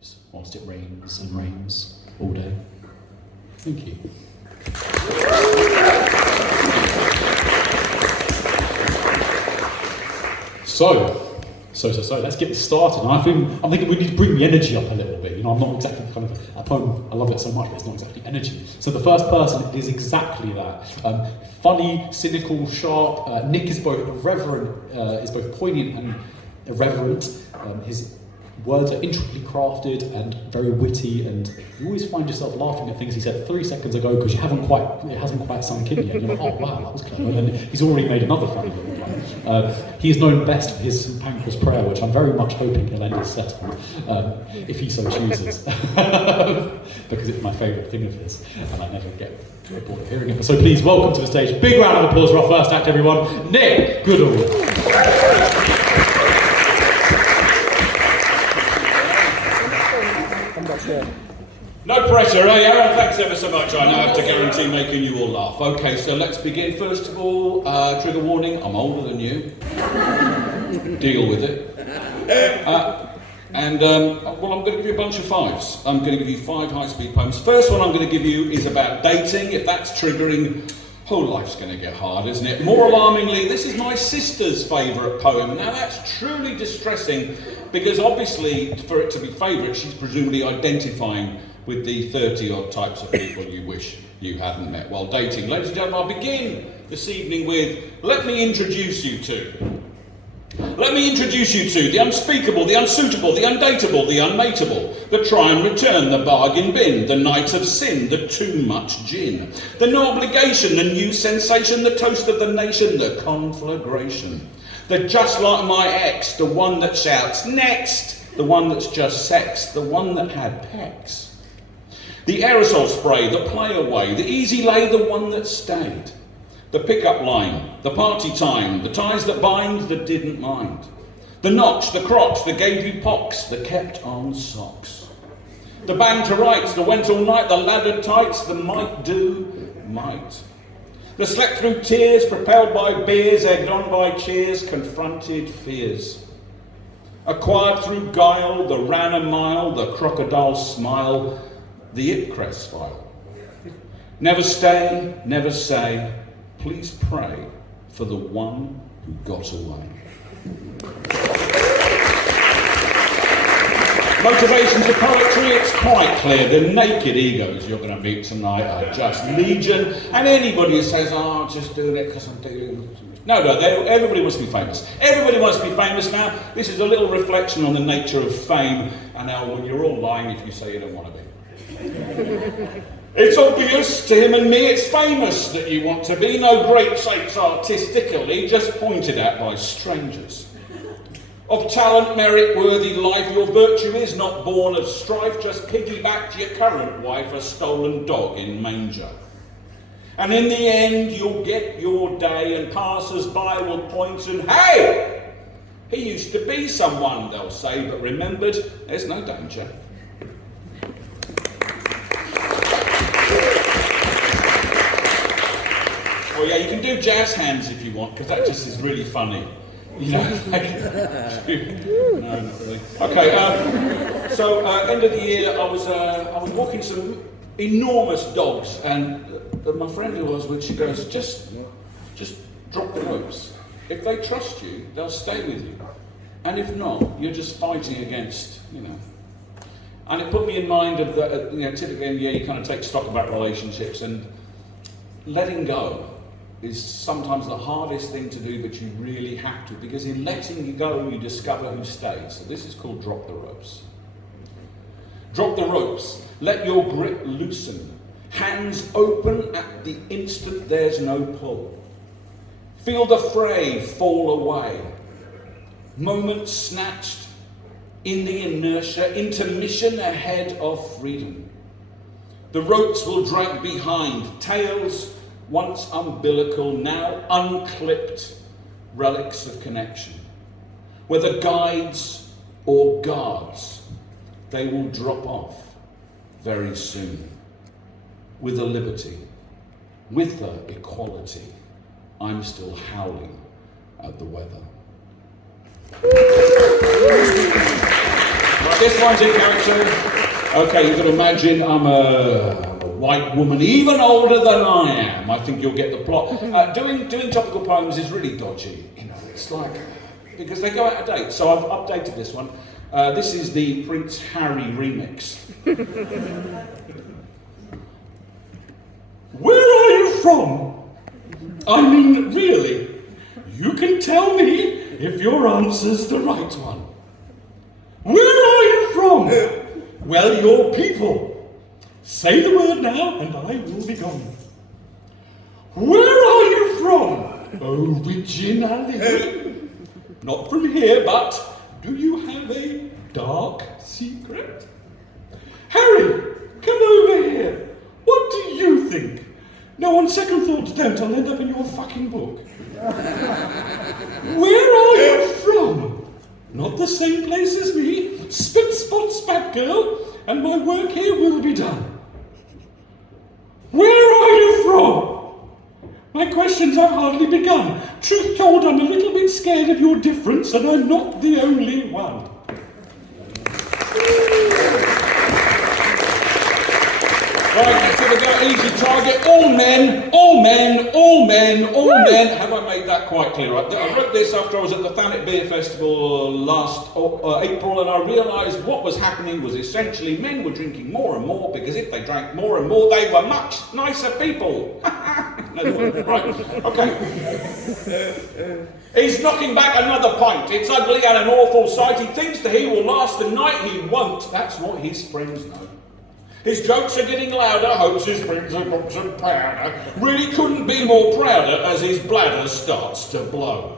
leaves whilst it rains and rains all day. Thank you. So, let's get this started. And I'm thinking we need to bring the energy up a little bit. You know, I'm not exactly kind of a poem. I love it so much, but it's not exactly energy. So the first person is exactly that. Funny, cynical, sharp. Nick is both poignant and irreverent. His words are intricately crafted and very witty, and you always find yourself laughing at things he said 3 seconds ago because it hasn't quite sunk in yet. You're like, oh wow, that was clever. And then he's already made another funny little one. He is known best for his Pancras Prayer, which I'm very much hoping he'll end his set on, if he so chooses, because it's my favourite thing of his, and I never get bored of hearing it. So please welcome to the stage, big round of applause for our first act, everyone, Nick Goodall. No pressure, eh, Aaron? Thanks ever so much. I now have to guarantee making you all laugh. Okay, so let's begin. First of all, trigger warning, I'm older than you. Deal with it. Well, I'm going to give you a bunch of fives. I'm going to give you 5 high-speed poems. First one I'm going to give you is about dating. If that's triggering, whole life's going to get hard, isn't it? More alarmingly, this is my sister's favourite poem. Now, that's truly distressing because obviously, for it to be favourite, she's presumably identifying with the 30-odd types of people you wish you hadn't met while dating. Ladies and gentlemen, I'll begin this evening with, let me introduce you to the unspeakable, the unsuitable, the undateable, the unmateable, the try and return, the bargain bin, the night of sin, the too much gin, the no obligation, the new sensation, the toast of the nation, the conflagration, the just like my ex, the one that shouts next, the one that's just sex, the one that had pecs, the aerosol spray, the play away, the easy lay, the one that stayed, the pickup line, the party time, the ties that bind, that didn't mind, the notch, the crotch, that gave you pox, the kept on socks, the banter rights, the went all night, the laddered tights, the might do, might, the slept through tears, propelled by beers, egged on by cheers, confronted fears, acquired through guile, the ran a mile, the crocodile smile, the Ipcrest file. Never stay, never say, please pray for the one who got away. Motivations of poetry, it's quite clear. The naked egos you're going to meet tonight are just legion. And anybody who says, oh, I'm just doing it because I'm dealing with... No, everybody wants to be famous. Everybody wants to be famous now. This is a little reflection on the nature of fame and how when you're all lying if you say you don't want to be. It's obvious to him and me, it's famous that you want to be. No great shapes artistically, just pointed at by strangers. Of talent, merit, worthy life, your virtue is not born of strife, just piggyback to your current wife, a stolen dog in manger. And in the end, you'll get your day and passers-by will point and, hey, he used to be someone, they'll say, but remembered, there's no danger. Well, yeah, you can do jazz hands if you want, because that just is really funny. You know, no, not really. Okay, so end of the year, I was walking some enormous dogs, and my friend who was with, she goes, just drop the ropes. If they trust you, they'll stay with you, and if not, you're just fighting against, you know. And it put me in mind of the, you know, typically in the year you kind of take stock about relationships, and letting go is sometimes the hardest thing to do, but you really have to, because in letting you go, you discover who stays. So this is called drop the ropes. Drop the ropes. Let your grip loosen. Hands open at the instant there's no pull. Feel the fray fall away. Moments snatched in the inertia, intermission ahead of freedom. The ropes will drag behind, tails once umbilical, now unclipped relics of connection. Whether guides or guards, they will drop off very soon. With a liberty, with the equality, I'm still howling at the weather. this one's in character. Okay, you can imagine I'm a white woman, even older than I am. I think you'll get the plot. Doing topical poems is really dodgy. You know, it's like, because they go out of date. So I've updated this one. This is the Prince Harry remix. Where are you from? I mean, really? You can tell me if your answer's the right one. Where are you from? Well, your people. Say the word now, and I will be gone. Where are you from? Originally. Not from here, but do you have a dark secret? Harry, come over here. What do you think? No, on second thoughts, don't. I'll end up in your fucking book. Where are you from? Not the same place as me. Spit, spot, spat, girl. And my work here will be done. Where are you from? My questions have hardly begun. Truth told, I'm a little bit scared of your difference, and I'm not the only one. Right, so we go easy target. All men, all men, all men, all men. Have I made that quite clear? I wrote this after I was at the Thanet Beer Festival last April, and I realised what was happening was essentially men were drinking more and more, because if they drank more and more, they were much nicer people. Right, okay. He's knocking back another pint. It's ugly and an awful sight. He thinks that he will last the night. He won't. That's what his friends know. His jokes are getting louder, hopes his friends are got some powder. Really couldn't be more prouder as his bladder starts to blow.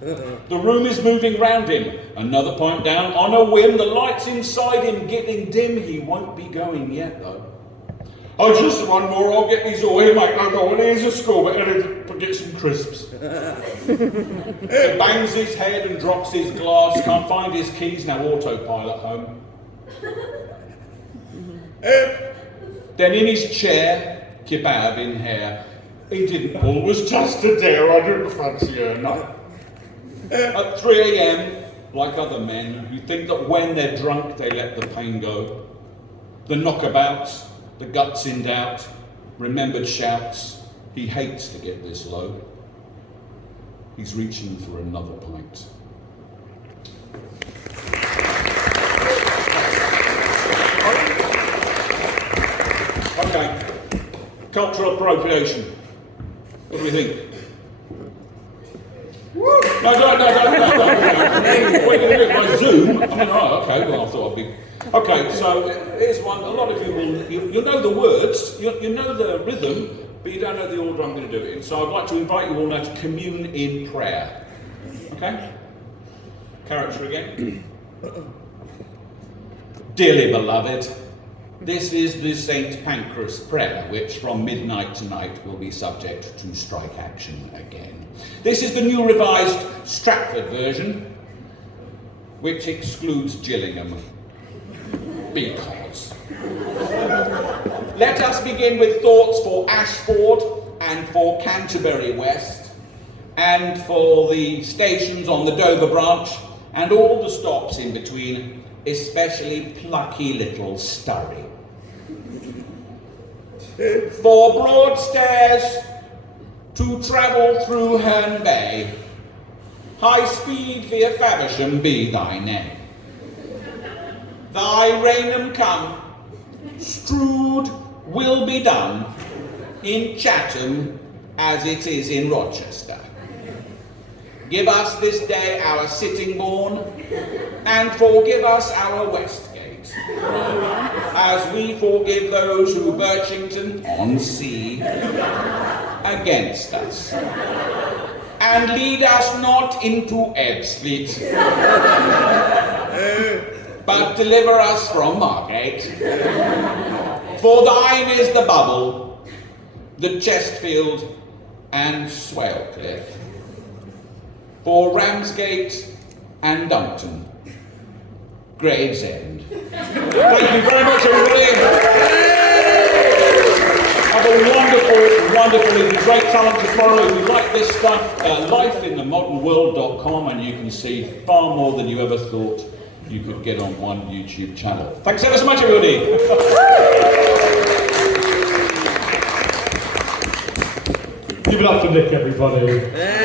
The room is moving round him. Another pint down on a whim. The lights inside him getting dim. He won't be going yet though. Oh, just one more, I'll get these all. Here, mate, no, go on, here's a score, but get some crisps. He bangs his head and drops his glass. Can't find his keys, now autopilot home. Then in his chair, kebab in hair. He didn't pull, was just a dare, I didn't fancy her, no. At 3 a.m, like other men who think that when they're drunk they let the pain go. The knockabouts, the guts in doubt, remembered shouts. He hates to get this low. He's reaching for another pint. Okay, cultural appropriation. What do we think? No. We're going to do it by Zoom. I mean, oh, okay, well, I thought I'd be... Okay, so here's one. A lot of you will... You know the words, you know the rhythm, but you don't know the order I'm going to do it in. So I'd like to invite you all now to commune in prayer. Okay? Character again. Dearly beloved, this is the St. Pancras Prayer, which from midnight tonight will be subject to strike action again. This is the new revised Stratford version, which excludes Gillingham. Because. Let us begin with thoughts for Ashford and for Canterbury West, and for the stations on the Dover branch, and all the stops in between, especially plucky little Sturry. For Broadstairs to travel through Herne Bay, high speed via Faversham be thy name. Thy Rainham come, Strood will be done in Chatham as it is in Rochester. Give us this day our Sittingbourne, and forgive us our Westgate, as we forgive those who Birchington on sea against us. And lead us not into Ebbsfleet, but deliver us from Margate. For thine is the Bubble, the Chestfield, and Swalcliffe. For Ramsgate and Dumpton, Gravesend. Thank you very much, everybody. Have a wonderful, wonderful evening. Great talent tomorrow. If you like this stuff, lifeinthemodernworld.com, and you can see far more than you ever thought you could get on one YouTube channel. Thanks ever so much, everybody. Give it up for Nick, everybody.